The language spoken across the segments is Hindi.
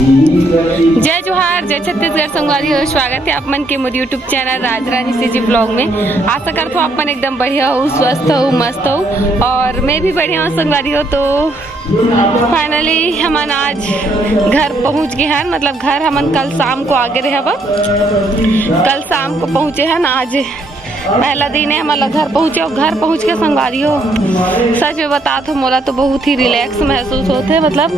जय जोहार, जय छत्तीसगढ़ संगवारी हो। स्वागत है आप मन के मोर यूट्यूब चैनल राज रानी सीजी ब्लॉग में। आशा करता हूँ आप मन एकदम बढ़िया हो, स्वस्थ हो, मस्त हो और मैं भी बढ़िया हूँ संगवारी हो। तो फाइनली हमन आज घर पहुँच गए हैं, मतलब घर हमन कल शाम को आगे रहे हवा, कल शाम को पहुँचे हैं। आज पहला दिन है हमारा घर पहुँचे और घर पहुँच के संगवारी हो सच में बता तो मोला तो बहुत ही रिलैक्स महसूस होते है। मतलब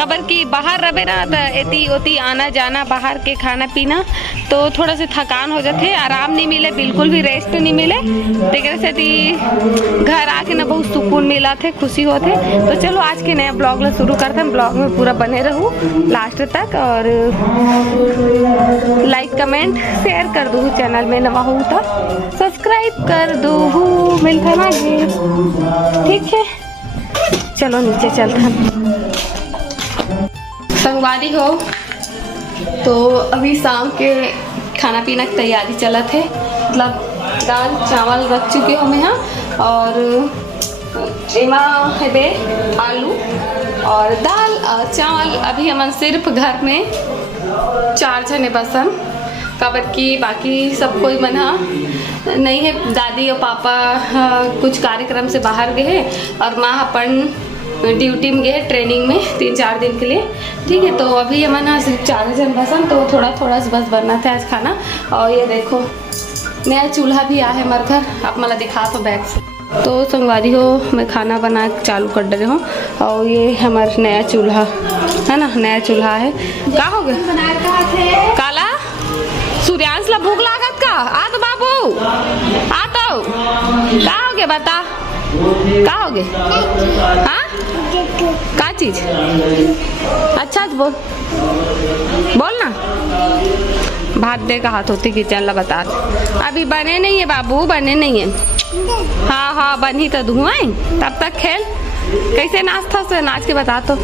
कबर की बाहर रहे ना तो एती ओती आना जाना, बाहर के खाना पीना तो थोड़ा सा थकान हो जाते, आराम नहीं मिले, बिल्कुल भी रेस्ट नहीं मिले। तेरे से घर आके ना बहुत सुकून मिला थे, खुशी होते। तो चलो आज के नया ब्लॉग ला शुरू करते हैं। ब्लॉग में पूरा बने रहूँ लास्ट तक और लाइक कमेंट शेयर कर दूँ, चैनल में नवा हो तो सब्सक्राइब कर दो। मिलते हैं आगे, ठीक है। चलो नीचे चलते हैं संगवारी हो। तो अभी शाम के खाना पीना की तैयारी चला थे, मतलब दाल चावल रख चुके हो मैं यहाँ और एमा है बे आलू और दाल और चावल। अभी हम सिर्फ घर में 4 जने बसन, कबर की बाकी सब कोई मना नहीं है। दादी और पापा कुछ कार्यक्रम से बाहर गए हैं और माँ अपन ड्यूटी में गए ट्रेनिंग में 3-4 दिन के लिए, ठीक है। तो अभी हमारा सिर्फ 4 जन बसन, तो थोड़ा थोड़ा बस बनना था आज खाना। और ये देखो नया चूल्हा भी आया है हमारे घर, आप मला दिखा तो बैग से। तो संगवारी हो मैं खाना बना चालू कर रही हूँ और ये हमारा नया चूल्हा है ना, नया चूल्हा है। क्या हो गया काला सूर्यांश ला भूख लागत का? आ तो बाबू आ तो क्या हो गया बता, क्या हो गया? हाँ क्या चीज? अच्छा बोल बोल ना। भात दे का हाथ होती किचन ला बता। अभी बने नहीं है बाबू, बने नहीं है। हाँ हाँ बनी तो धुआं, तब तक खेल। कैसे नाचता से नाच के बता तो।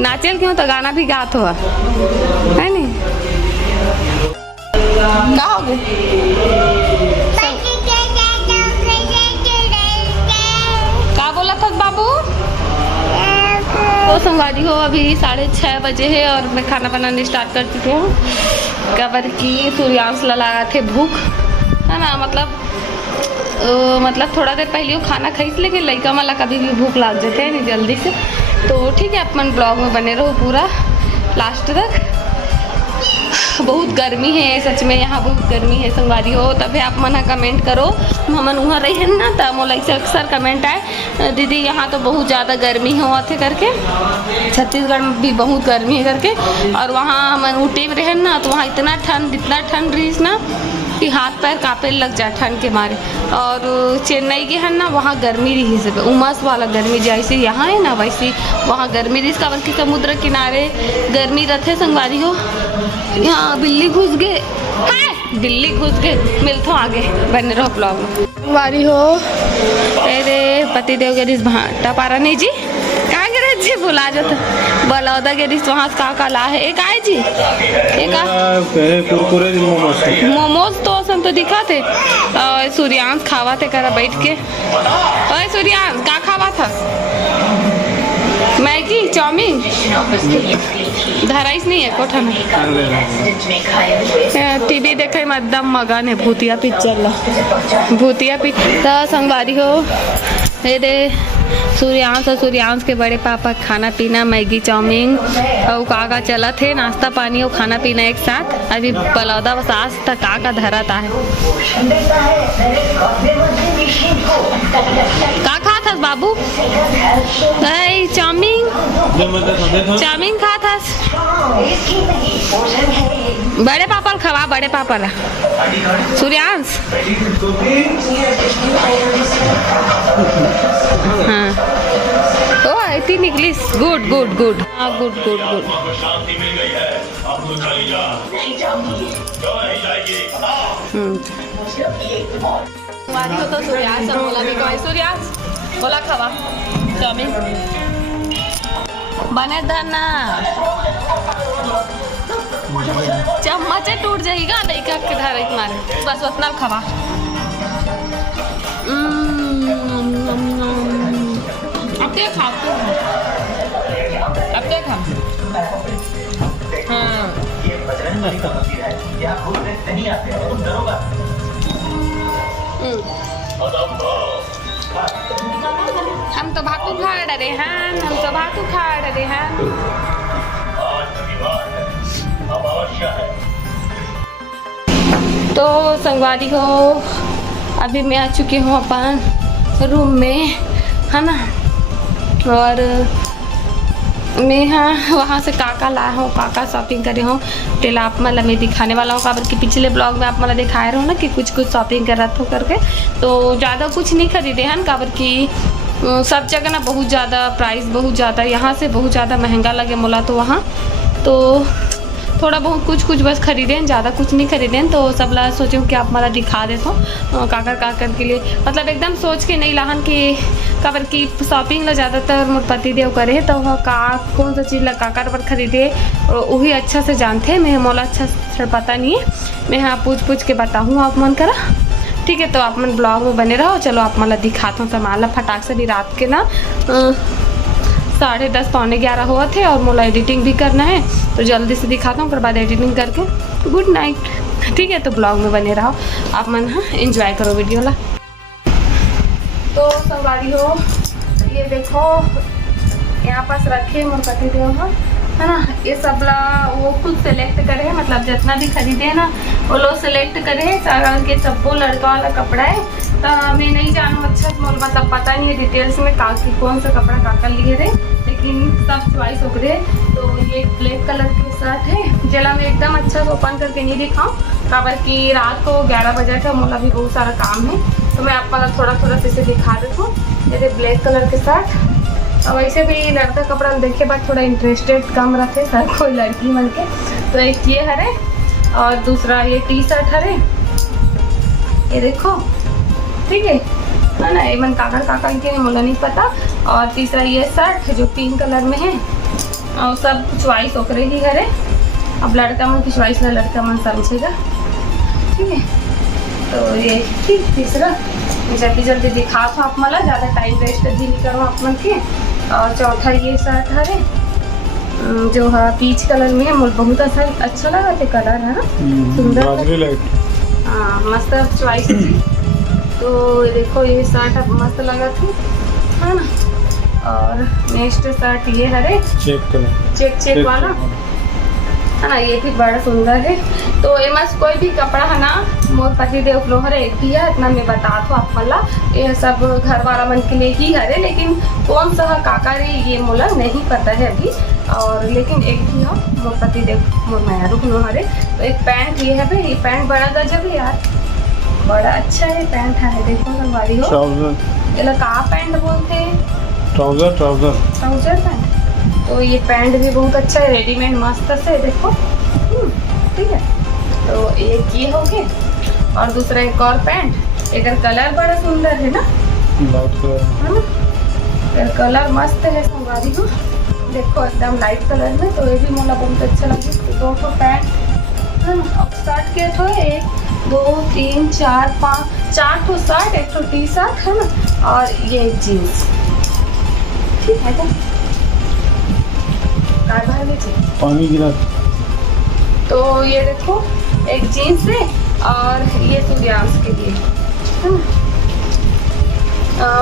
नाचेल क्यों तो गाना भी गात हो है नहीं? क्या हो गया? क्या बोला था बाबू? तो संगवारी हो अभी 6:30 बजे है और मैं खाना बनाने स्टार्ट कर चुकी हूँ। कबर की सूर्यांश लगा थे भूख है ना, मतलब थोड़ा देर पहले वो खाना खाई, लेकिन लड़का वाला कभी भी भूख लग जाते हैं नहीं जल्दी से। तो ठीक है अपन ब्लॉग में बने रहो पूरा लास्ट तक। बहुत गर्मी है सच में, यहाँ बहुत गर्मी है संगवारी हो। तभी आप मना कमेंट करो, हमन वहाँ रही है ना तो मोला से अक्सर कमेंट आए दीदी यहाँ तो बहुत ज़्यादा गर्मी हो थे करके, छत्तीसगढ़ में भी बहुत गर्मी है करके। और वहाँ हमन ऊटी में रहे ना तो वहाँ इतना ठंड रही ना कि हाथ पैर कांपे लग जाए ठंड के मारे। और चेन्नई के है ना वहाँ गर्मी रही से उमस वाला गर्मी, जैसे यहाँ है ना वैसे वहाँ गर्मी रही। काबर की समुद्र किनारे गर्मी रहते संगवारी हो। यहाँ बिल्ली घुस गए, बिल्ली घुस गए। मिलते आगे बने रहो ब्लॉग में संगवारी हो। तेरे पति देव के रिस भाटा पारा नहीं जी कहाँ गिरे जी, भुला जाता बलौदा के रिस वहाँ का काला है। एक आए जी एक कुरकुरे मोमोज तो असन तो दिखा थे। और सूर्यांश खावा थे करा बैठ के। और सूर्यांश क्या खावा था? मैगी चाउमीन धराइस नहीं है कोठा में। टीवी देखे में एकदम मगन है भूतिया पिक्चर ला, भूतिया पिक्चर संगवारी हो। ये दे सूर्यांश और सूर्यांश के बड़े पापा खाना पीना मैगी चाउमीन और काका चला थे नाश्ता पानी और खाना पीना एक साथ। अभी बलौदा बसास तक काका धराता है। का खा था बाबू? चाउमीन खा था। बड़े पापा खवा, बड़े पापा ला सूर्यांश। हाँ ओ इतनी इंग्लिश गुड गुड गुड। हाँ गुड गुड गुड। हो तो सूर्यांश बोला भी कोई सूर्यांश बोला खावा चाउमीन बने धरना चम्मच टूट जाएगा नहीं का किधर मारे बस उतना खावा। अब क्या खाते हो? अब हम तो भातू खा रहे हैं, हम तो भातू खा रहे हैं। तो संगवारी हो, अभी मैं आ चुकी हूँ अपन रूम में, है ना। और मैं हाँ वहाँ से काका लाया हूँ, काका शॉपिंग करे हूँ। पहले आप मतलब मैं दिखाने वाला हूँ काबर कि पिछले ब्लॉग में आप मतलब दिखाए रहो ना कि कुछ शॉपिंग कर रहा था करके, तो ज़्यादा कुछ नहीं खरीदे हैं काबर कि सब जगह ना बहुत ज़्यादा प्राइस, बहुत ज़्यादा यहाँ से बहुत ज़्यादा महंगा लगे मोला, तो वहाँ तो थोड़ा बहुत कुछ बस खरीदें, ज़्यादा कुछ नहीं खरीदें। तो सब ला सोचूं कि आप मला दिखा देता हूँ काकर के लिए, मतलब एकदम सोच के नहीं लाहन कि काबर की शॉपिंग ला ज़्यादातर मोर पति देव करे, तो वह कौन सा चीज़ ला काकर पर खरीदे वही अच्छा से जानते। मैं मोला अच्छा से पता नहीं है, मैं हाँ पूछ के बताऊँ आप मन करा, ठीक है। तो आप मन ब्लॉग में बने रहो। चलो आप मला दिखाता हूँ सामान ला फटाक से। भी रात के ना 10:30 पौने 11 हुआ थे और मोला एडिटिंग भी करना है, तो जल्दी से दिखाता हूँ, फिर बाद एडिटिंग करके गुड नाइट, ठीक है। तो ब्लॉग में बने रहो आप मन, हाँ एंजॉय करो वीडियो ला। तो संगवारी हो, ये देखो यहाँ पास रखे मोर पति देव है ना, ये सब ला वो खुद सेलेक्ट करे, मतलब जितना भी खरीदे ना वो लोग सेलेक्ट करे। सारा के सबको लड़का वाला कपड़ा है, तो मैं नहीं जानूँ अच्छा मोल मतलब पता नहीं है डिटेल्स में काकी कौन सा कपड़ा काका लिए रहे, लेकिन सब चॉइस हो गए। तो ये ब्लैक कलर की शर्ट है, जला मैं एकदम अच्छा से ओपन करके नहीं दिखाऊँ काबर कि रात को 11 बजे था, मोला भी बहुत सारा काम है, तो मैं आपका थोड़ा से दिखा देता हूँ। मेरे ब्लैक कलर के शर्ट, और वैसे भी लड़का कपड़ा देखे बाद थोड़ा इंटरेस्टेड कम रहते सर कोई लड़की मन के। तो एक ये हरे और दूसरा ये टी शर्ट हरे, ये देखो, ठीक है ना, ये मन काका के मोला नहीं पता। और तीसरा ये शर्ट जो पिंक कलर में है, और सब चॉइस ओकरे ही हरे। अब लड़का मन की चॉइस ला लड़का मन समझेगा, ठीक है। तो ये ठीक तीसरा जल्दी दिखा था आप मला, ज़्यादा टाइम वेस्ट भी नहीं करो आप मन के। और चौथा ये शर्ट हरे जो है पीच कलर में है, मुझे बहुत अच्छा लगा थे कलर, है ना सुंदर, हाँ मस्त चॉइस है। तो देखो ये शर्ट मस्त लगा थी, है ना। और नेक्स्ट शर्ट ये हरे चेक वाला, है ना, ये भी बड़ा सुंदर है। तो एमस कोई भी कपड़ा है ना मोर पति देव लो हरे एक भी है, इतना मैं बता दो आप मला, ये सब घर वाला मन के लिए ही हरे, लेकिन कौन सा काका रे ये मोला नहीं पता है अभी। और लेकिन एक भी है मोर पति देव मोर माया रुक लो हरे। तो एक पैंट ये है भाई, ये पैंट बड़ा गजब है यार, बड़ा अच्छा है पैंट है, देखो संगवारी हो, ये का पैंट बोलते हैं, ट्राउजर पैंट। तो ये पैंट भी बहुत अच्छा है, रेडीमेड मस्त से देखो, ठीक है। तो एक ये हो गए, और दूसरा एक और पैंट, एक कलर बड़ा सुंदर है ना, है ना, कलर मस्त है संगवारी को, देखो एकदम लाइट कलर में। तो ये भी मोला बहुत अच्छा लगे। तो 2 पैंट है ना, और शर्ट के तो 1 2 3 4 5 4 ठो शर्ट, 1 ठो टी शर्ट है ना, और ये जीन्स, ठीक है। पानी गिरा। तो ये देखो एक जीन्स है, और ये सूर्यांश के लिए है ना।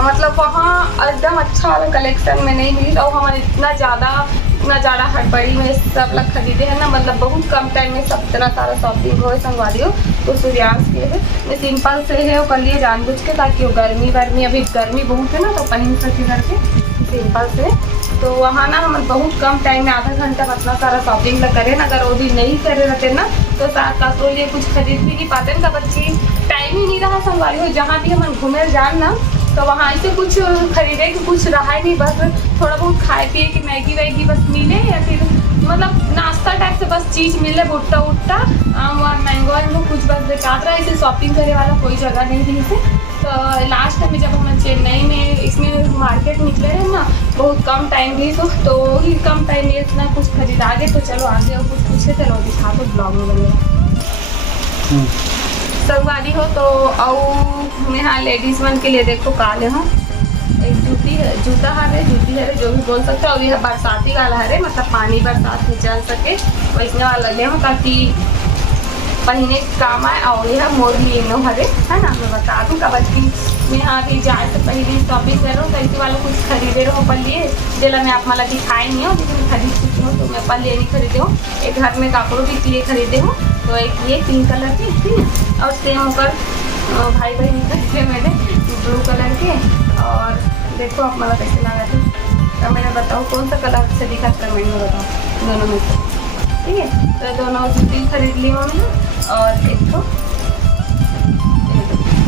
मतलब वहाँ एकदम अच्छा वाला कलेक्शन में नहीं मिली, और हमारे इतना ज़्यादा हड़बड़ी में सब लोग खरीदे हैं ना, मतलब बहुत कम टाइम में सब इतना सारा शॉपिंग हो संगवारी हो। तो सूर्यांश के है, मैं सिंपल से है वो कर लिए जानबूझ के, ताकि वो गर्मी अभी गर्मी बहुत है ना, तो पहन सके करके सिंपल से। तो वहाँ ना हम बहुत कम टाइम में आधा घंटा इतना सारा शॉपिंग ला करें, अगर वो भी नहीं करे रहते ना तो तो ये कुछ खरीद भी नहीं पाते ना, बच्ची टाइम ही नहीं रहा संगवारी हो। जहाँ भी हम घूमे जान ना, तो वहाँ से कुछ खरीदे कि कुछ रहा ही नहीं, बस थोड़ा बहुत खाए पिए कि मैगी वैगी बस मिले, या फिर मतलब नाश्ता टाइप से बस चीज़ मिले, भुट्टा और मैंगो कुछ बस बेकार रहा। इसे शॉपिंग करे वाला कोई जगह नहीं थी इसे। तो लास्ट टाइम जब हम चेन्नई में इसमें मार्केट निकले हैं ना, बहुत कम टाइम भी, तो ही कम टाइम में इतना कुछ खरीदा गए। तो चलो आगे और कुछ पूछे, चलो दिखा दो ब्लॉग में बनेगा संगवारी हो। तो और यहाँ लेडीज़ मन के लिए देखो काले हो, एक जूता हरे जूती हरे जो भी बोल सकते हो। और यह बरसाती वाला हरे, मतलब पानी बरसात में चल सके वैसने वाला ले हूँ ताकि पहने के काम आए। और यह मोर लिए नो हरे है ना, मैं बता दूँ कबड्डी में यहाँ भी जाए तो पहले शॉपिंग कर रहा हूँ, तो ऐसे वाला कुछ खरीदे रहो पर लिए जिला मैं आप मला दिखाई नहीं हो, लेकिन खरीद चुकी हूँ। तो मैं पर लिए नहीं खरीदे हूँ, एक घर में कपड़ों भी लिए खरीदे हूँ। तो एक ये 3 कलर की, ठीक है। और सेम होकर भाई बहन खरीदे मैंने ब्लू कलर के। और देखो आप मला कैसे लगा थे, तो मैंने बताओ कौन सा कलर से दिखा, कमेंट में बताओ दोनों में से, ठीक है। तो दोनों जूती खरीद ली मैंने। और एक तो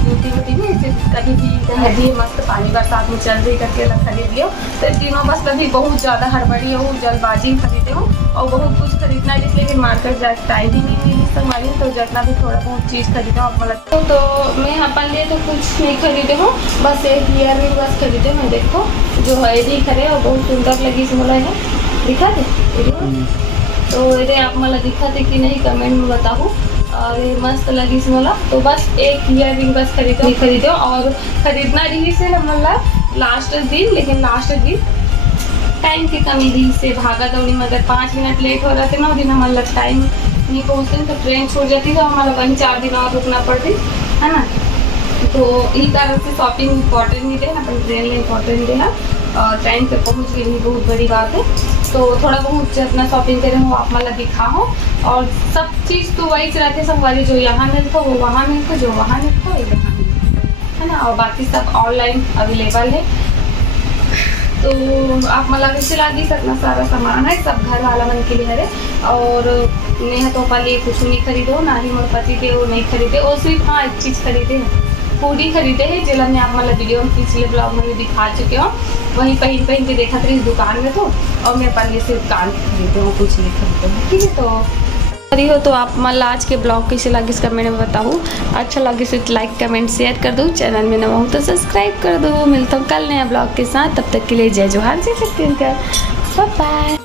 जूती वूती भी ऐसे कभी भी है मस्त पानी बरसात में चल रही करके अलग खरीद लियो। तो तीनों बस अभी बहुत ज़्यादा हड़बड़ी हो, जल्दबाजी में खरीदे हूँ और बहुत कुछ खरीदना है, लेकिन मार्केट जाके टाइम ही नहीं मिली संभाली। तो जितना भी थोड़ा बहुत चीज़ खरीदा हूँ मतलब तो मैं यहाँ पर लिए तो कुछ नहीं खरीदे हूँ, बस एक ईयर रिंग बस खरीदे मैं। देखो जो है दिख रहे और बहुत सुंदर लगी इसमें है, दिखा थे तो ये आप मला दिखा थे कि नहीं कमेंट में बताओ। और ये मस्त लगी इसमें, तो बस एक ईयर रिंग बस खरीदो। और खरीदना रही से मतलब लास्ट दिन, लेकिन लास्ट दिन टाइम की कमी रही से भागा दौड़ी में अगर 5 मिनट लेट हो जाते ना दिन हमारा टाइम नहीं पहुँचते तो ट्रेन छूट जाती, तो हमारा वहीं 4 दिन और रुकना पड़ती है ना। तो यही कारण से शॉपिंग इम्पॉर्टेंट नहीं देना, अपन ट्रेन में इम्पॉर्टेंट देना और टाइम पे पहुँच गई नहीं, बहुत बड़ी बात है। तो थोड़ा बहुत जितना शॉपिंग करे हो आप मतलब दिखा हो। और सब चीज़ तो वही से रहते सब वाली, जो यहाँ मिलता वो वहाँ मिलता, जो वहाँ मिलता वो यहाँ मिलता है ना। और बाकी सब ऑनलाइन अवेलेबल है, तो आप मतलब इससे लागी सकना सारा सामान है, सब घर वाला मन के लिए है। और नेहा तो पहले कुछ नहीं खरीदो, ना ही मोर पति थे वो नहीं खरीदे। और सिर्फ हाँ एक चीज़ खरीदे हैं, पूरी खरीदे हैं जिला में आप मतलब वीडियो में पिछले ब्लॉग में भी दिखा चुके हो। वहीं पहन के देखा था इस दुकान में, तो और मैं पहले से दुकान खरीदे हूँ, कुछ नहीं खरीदे हूँ, ठीक है। तो करी हो तो आप मतलब आज के ब्लॉग कैसे लगे इस कमेंट में बताओ। अच्छा लगे तो लाइक कमेंट शेयर कर दो, चैनल में नवा हो तो सब्सक्राइब कर दो। मिलता हूँ कल नया ब्लॉग के साथ, तब तक के लिए जय जोहार, जय छत्तीसगढ़, बाय बाय।